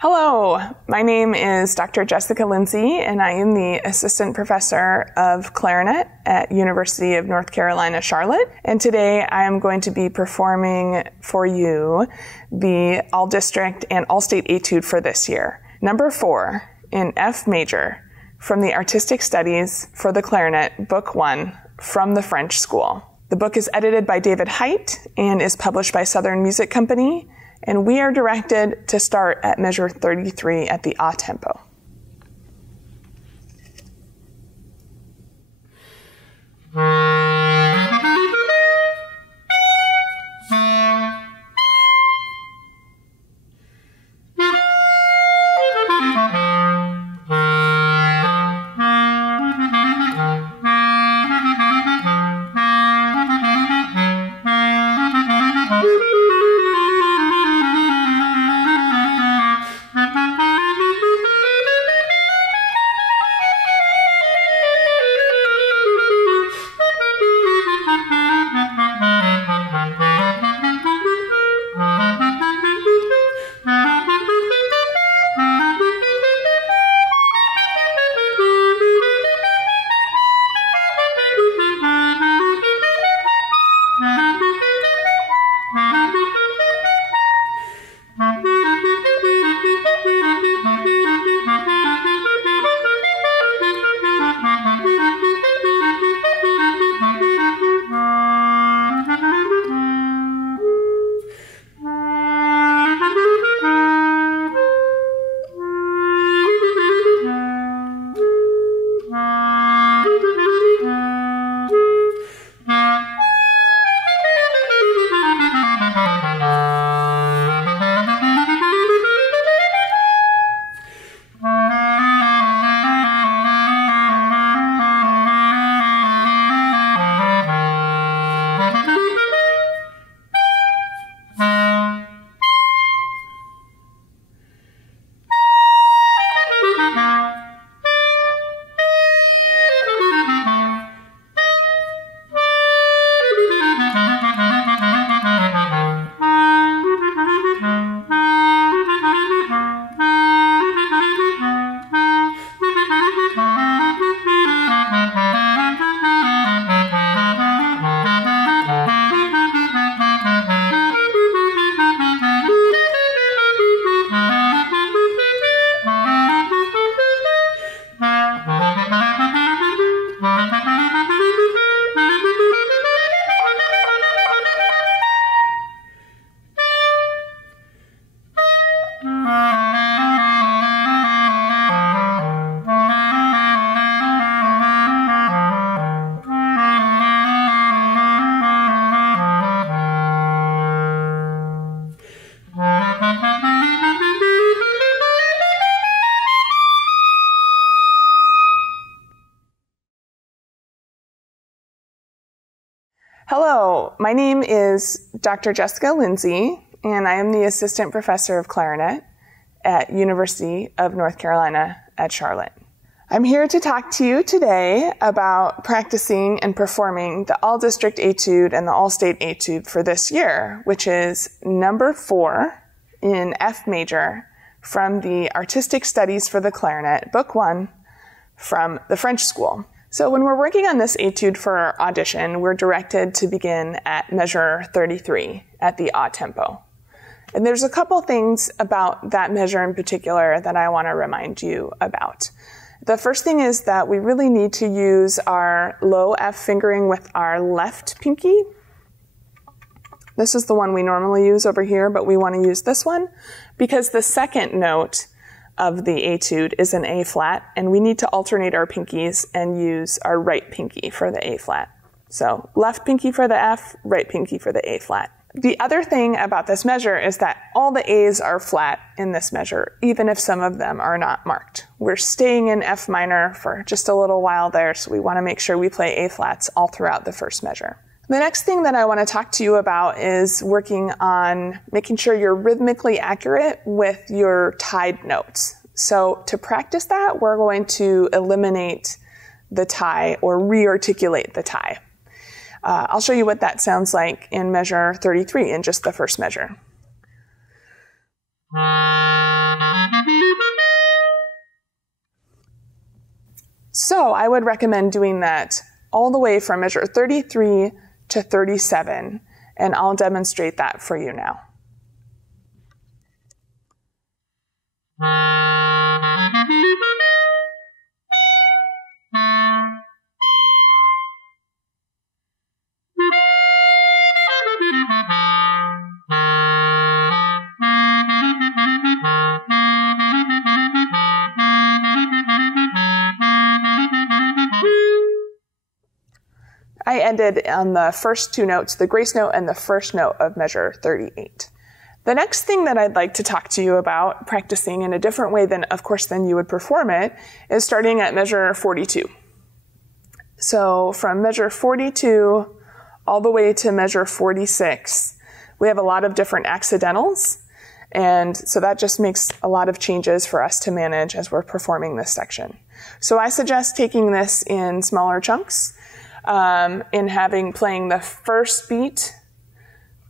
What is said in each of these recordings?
Hello, my name is Dr. Jessica Lindsay, and I am the Assistant Professor of Clarinet at University of North Carolina, Charlotte. And today I am going to be performing for you the All-District and All-State Etude for this year, number 4 in F major from the Artistic Studies for the Clarinet, Book 1 from the French School. The book is edited by David Height and is published by Southern Music Company. And we are directed to start at measure 33 at the A tempo. Hello, my name is Dr. Jessica Lindsay, and I am the Assistant Professor of Clarinet at University of North Carolina at Charlotte. I'm here to talk to you today about practicing and performing the All-District Etude and the All-State Etude for this year, which is number 4 in F major from the Artistic Studies for the Clarinet, Book 1 from the French School. So when we're working on this etude for our audition, we're directed to begin at measure 33 at the A tempo. And there's a couple things about that measure in particular that I want to remind you about. The first thing is that we really need to use our low F fingering with our left pinky. This is the one we normally use over here, but we want to use this one because the second note of the etude is an A flat, and we need to alternate our pinkies and use our right pinky for the A flat. So left pinky for the F, right pinky for the A flat. The other thing about this measure is that all the A's are flat in this measure, even if some of them are not marked. We're staying in F minor for just a little while there, so we want to make sure we play A flats all throughout the first measure. The next thing that I want to talk to you about is working on making sure you're rhythmically accurate with your tied notes. So to practice that, we're going to eliminate the tie or re-articulate the tie. I'll show you what that sounds like in measure 33 in just the first measure. So I would recommend doing that all the way from measure 33 to 37, and I'll demonstrate that for you now. I ended on the first two notes, the grace note and the first note of measure 38. The next thing that I'd like to talk to you about, practicing in a different way than, of course, than you would perform it, is starting at measure 42. So from measure 42 all the way to measure 46, we have a lot of different accidentals, and so that just makes a lot of changes for us to manage as we're performing this section. So I suggest taking this in smaller chunks, in playing the first beat,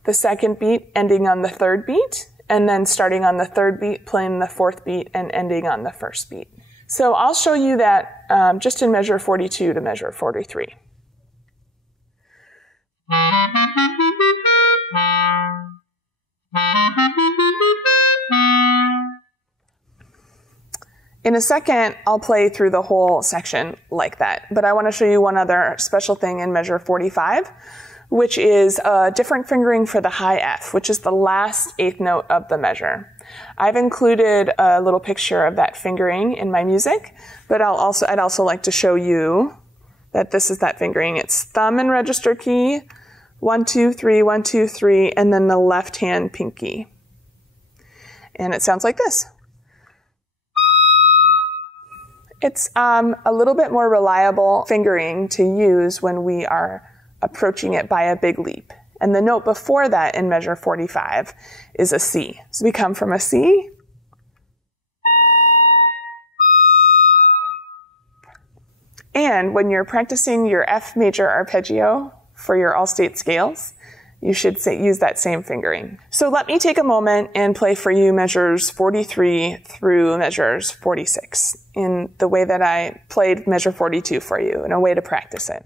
the second beat, ending on the third beat, and then starting on the third beat, playing the fourth beat, and ending on the first beat. So I'll show you that just in measure 42 to measure 43. In a second, I'll play through the whole section like that, but I want to show you one other special thing in measure 45, which is a different fingering for the high F, which is the last eighth note of the measure. I've included a little picture of that fingering in my music, but I'd also like to show you that this is that fingering. It's thumb and register key, 1, 2, 3, 1, 2, 3, and then the left hand pinky. And it sounds like this. It's a little bit more reliable fingering to use when we are approaching it by a big leap. And the note before that in measure 45 is a C. So we come from a C, and when you're practicing your F major arpeggio for your all-state scales, you should use that same fingering. So let me take a moment and play for you measures 43 through measures 46 in the way that I played measure 42 for you, in a way to practice it.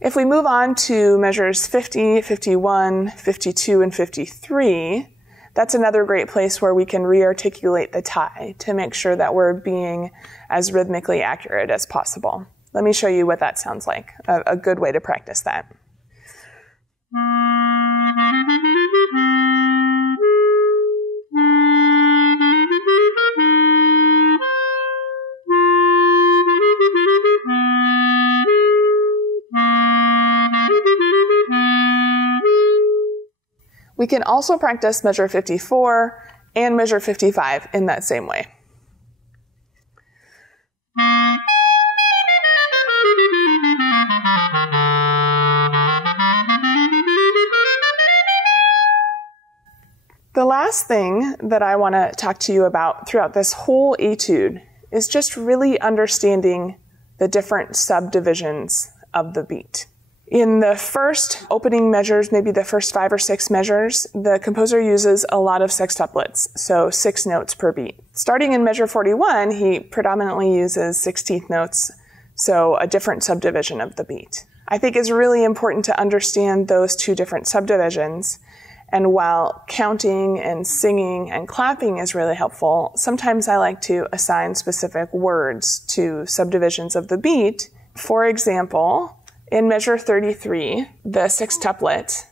If we move on to measures 50, 51, 52, and 53, that's another great place where we can re-articulate the tie to make sure that we're being as rhythmically accurate as possible. Let me show you what that sounds like, a good way to practice that. We can also practice measure 54 and measure 55 in that same way. The last thing that I want to talk to you about throughout this whole etude is just really understanding the different subdivisions of the beat. In the first opening measures, maybe the first 5 or 6 measures, the composer uses a lot of sextuplets, so 6 notes per beat. Starting in measure 41, he predominantly uses 16th notes, so a different subdivision of the beat. I think it's really important to understand those two different subdivisions, and while counting and singing and clapping is really helpful, sometimes I like to assign specific words to subdivisions of the beat. For example, in measure 33, the sextuplet,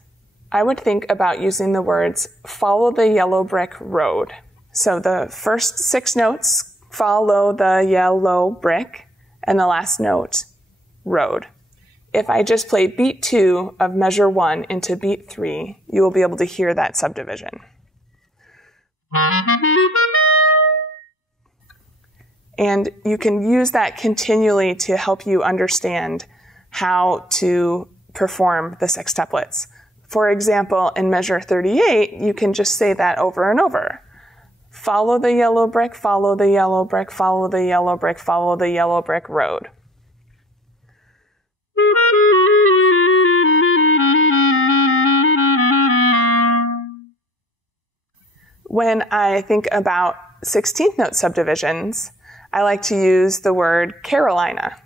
I would think about using the words, follow the yellow brick road. So the first 6 notes follow the yellow brick, and the last note, road. If I just play beat 2 of measure 1 into beat 3, you will be able to hear that subdivision. And you can use that continually to help you understand how to perform the sextuplets. For example, in measure 38, you can just say that over and over. Follow the yellow brick, follow the yellow brick, follow the yellow brick, follow the yellow brick road. When I think about 16th note subdivisions, I like to use the word Carolina.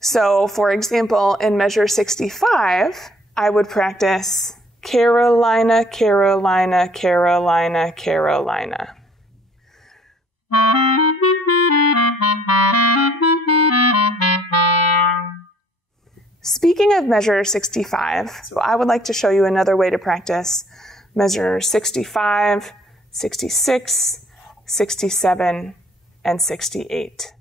So, for example, in measure 65, I would practice Carolina, Carolina, Carolina, Carolina. Speaking of measure 65, so I would like to show you another way to practice measure 65, 66, 67, and 68.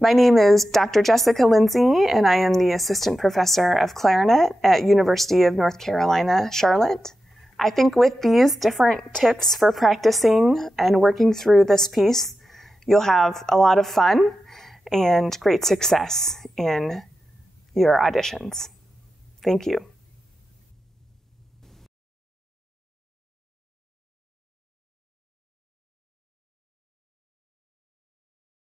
My name is Dr. Jessica Lindsay, and I am the Assistant Professor of Clarinet at University of North Carolina, Charlotte. I think with these different tips for practicing and working through this piece, you'll have a lot of fun and great success in your auditions. Thank you.